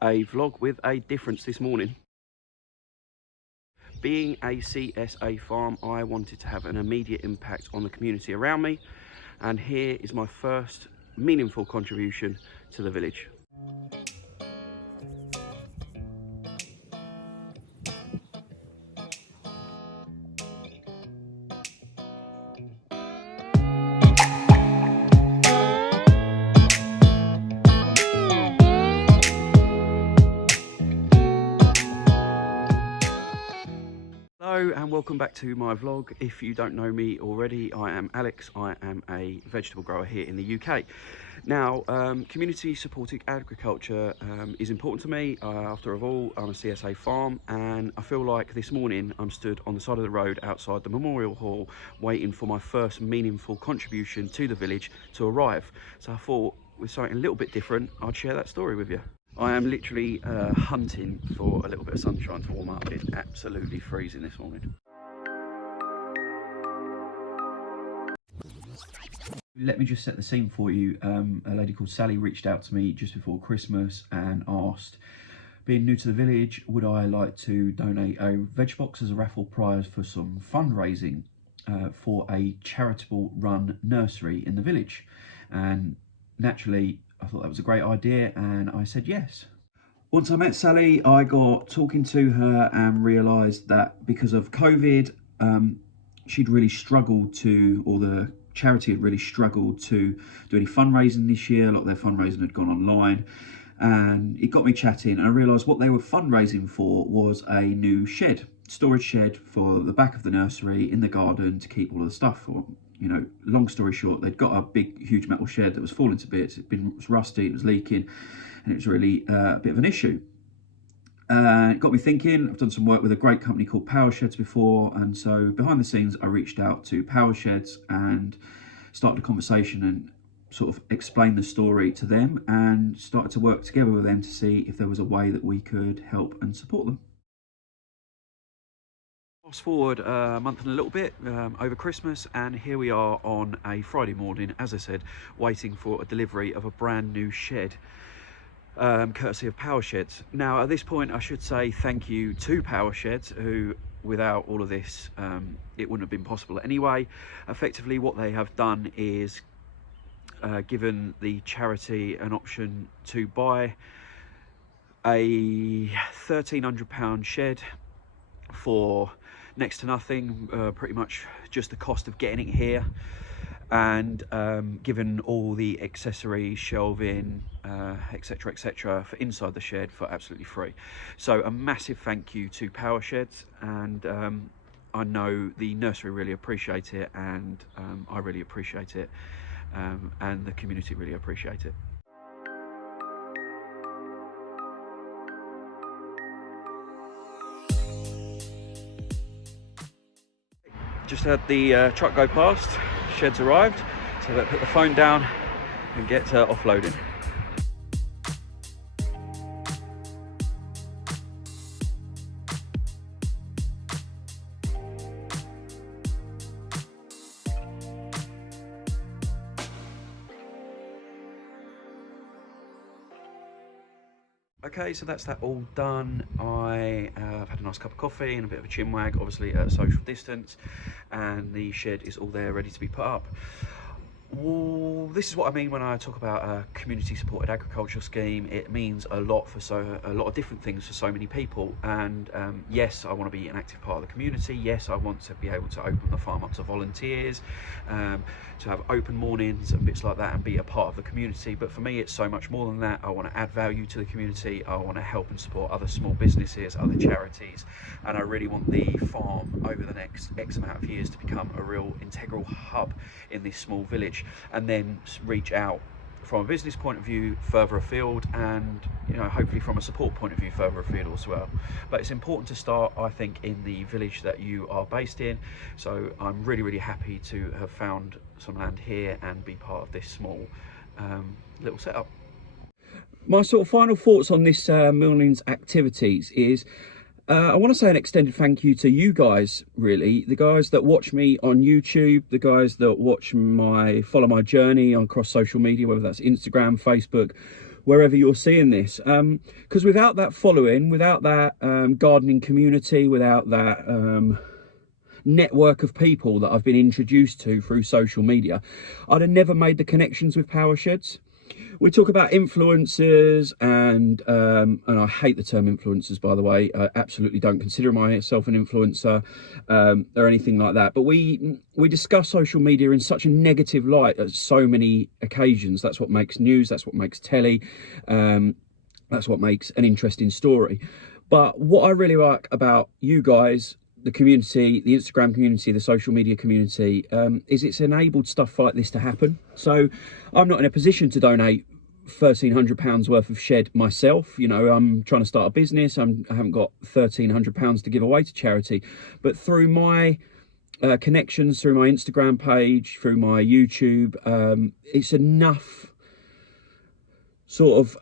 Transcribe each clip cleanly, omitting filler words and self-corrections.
A vlog with a difference this morning. Being a CSA farm, I wanted to have an immediate impact on the community around me, and here is my first meaningful contribution to the village. Hello and welcome back to my vlog. If you don't know me already, I am Alex. I am a vegetable grower here in the UK. Now, community supported agriculture is important to me. After all, I'm a CSA farm, and I feel like this morning I'm stood on the side of the road outside the Memorial Hall waiting for my first meaningful contribution to the village to arrive. So I thought, with something a little bit different, I'd share that story with you. I am literally hunting for a little bit of sunshine to warm up. It's absolutely freezing this morning. Let me just set the scene for you. A lady called Sally reached out to me just before Christmas and asked, being new to the village, would I like to donate a veg box as a raffle prize for some fundraising for a charitable run nursery in the village. And naturally, I thought that was a great idea, and I said yes. Once I met Sally, I got talking to her and realised that because of COVID, she'd really struggled to, or the charity had really struggled to do any fundraising this year. A lot of their fundraising had gone online, and it got me chatting, and I realised what they were fundraising for was a new shed, storage shed for the back of the nursery in the garden to keep all of the stuff for. You know, long story short, they'd got a big, huge metal shed that was falling to bits. It was rusty, it was leaking, and it was really a bit of an issue. It got me thinking. I've done some work with a great company called Power Sheds before, and so behind the scenes, I reached out to Power Sheds and started a conversation and sort of explained the story to them, and started to work together with them to see if there was a way that we could help and support them. Fast forward a month and a little bit over Christmas, and here we are on a Friday morning, as I said, waiting for a delivery of a brand new shed, courtesy of Power Sheds. Now, at this point, I should say thank you to Power Sheds, who, without all of this, it wouldn't have been possible anyway. Effectively, what they have done is given the charity an option to buy a £1,300 shed for next to nothing, pretty much just the cost of getting it here, and given all the accessories, shelving, etc, etc, for inside the shed for absolutely free. So a massive thank you to Power Sheds, and I know the nursery really appreciate it, and I really appreciate it, and the community really appreciate it. Just had the truck go past, shed's arrived, so let's put the phone down and get offloading. Okay, so that's that all done. I've had a nice cup of coffee and a bit of a chinwag, obviously at a social distance, and the shed is all there ready to be put up. Well, this is what I mean when I talk about a community supported agriculture scheme. It means a lot for a lot of different things for so many people, and yes, I want to be an active part of the community. Yes, I want to be able to open the farm up to volunteers, to have open mornings and bits like that, and be a part of the community. But for me, it's so much more than that. I want to add value to the community. I want to help and support other small businesses, other charities, and I really want the farm over the next X amount of years to become a real integral hub in this small village, and then reach out from a business point of view further afield, and hopefully from a support point of view further afield as well. But it's important to start, I think, in the village that you are based in. So I'm really happy to have found some land here and be part of this small little setup. My sort of final thoughts on this morning's activities is I want to say an extended thank you to you guys, really. The guys that watch me on YouTube, the guys that follow my journey across social media, whether that's Instagram, Facebook, wherever you're seeing this, because without that following, without that gardening community, without that network of people that I've been introduced to through social media, I'd have never made the connections with power sheds. We talk about influencers, and I hate the term influencers, by the way. I absolutely don't consider myself an influencer or anything like that. But we discuss social media in such a negative light at so many occasions. That's what makes news. That's what makes telly. That's what makes an interesting story. But what I really like about you guys, the community, the Instagram community, the social media community, is it's enabled stuff like this to happen. So I'm not in a position to donate £1,300 worth of shed myself. You know, I'm trying to start a business. I haven't got £1,300 to give away to charity, but through my connections, through my Instagram page, through my YouTube, it's enough sort of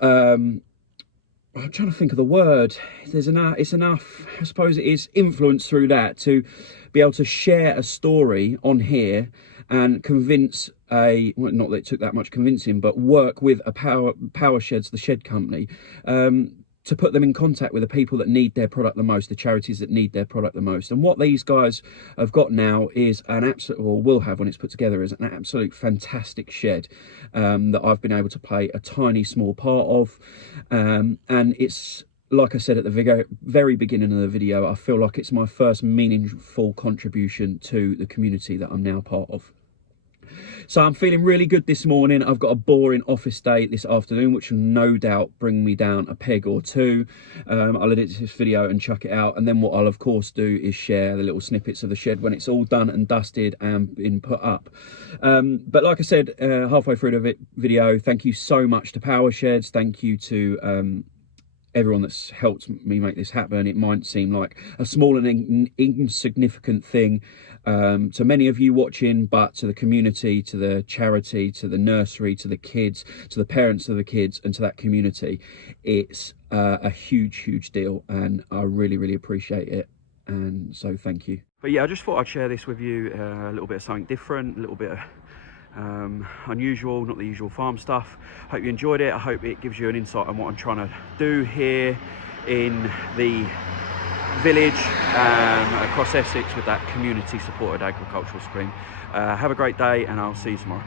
I'm trying to think of the word. It's enough, I suppose it is, influence through that to be able to share a story on here and convince well, not that it took that much convincing, but work with a power sheds, the shed company, to put them in contact with the people that need their product the most, the charities that need their product the most. And what these guys have got now is an absolute, or will have when it's put together, is an absolute fantastic shed that I've been able to play a tiny small part of. And it's, like I said at the very beginning of the video, I feel like it's my first meaningful contribution to the community that I'm now part of. So I'm feeling really good this morning. I've got a boring office day this afternoon, which will no doubt bring me down a peg or two. I'll edit this video and chuck it out. And then what I'll of course do is share the little snippets of the shed when it's all done and dusted and been put up. But like I said, halfway through the video, thank you so much to Power Sheds. Thank you to everyone that's helped me make this happen. It might seem like a small and insignificant thing to many of you watching, but to the community, to the charity, to the nursery, to the kids, to the parents of the kids, and to that community, it's a huge deal, and I really appreciate it. And so thank you. But yeah, I just thought I'd share this with you, a little bit of something different, a little bit of unusual, not the usual farm stuff. Hope you enjoyed it. I hope it gives you an insight on what I'm trying to do here in the village across Essex with that community supported agricultural stream. Have a great day, and I'll see you tomorrow.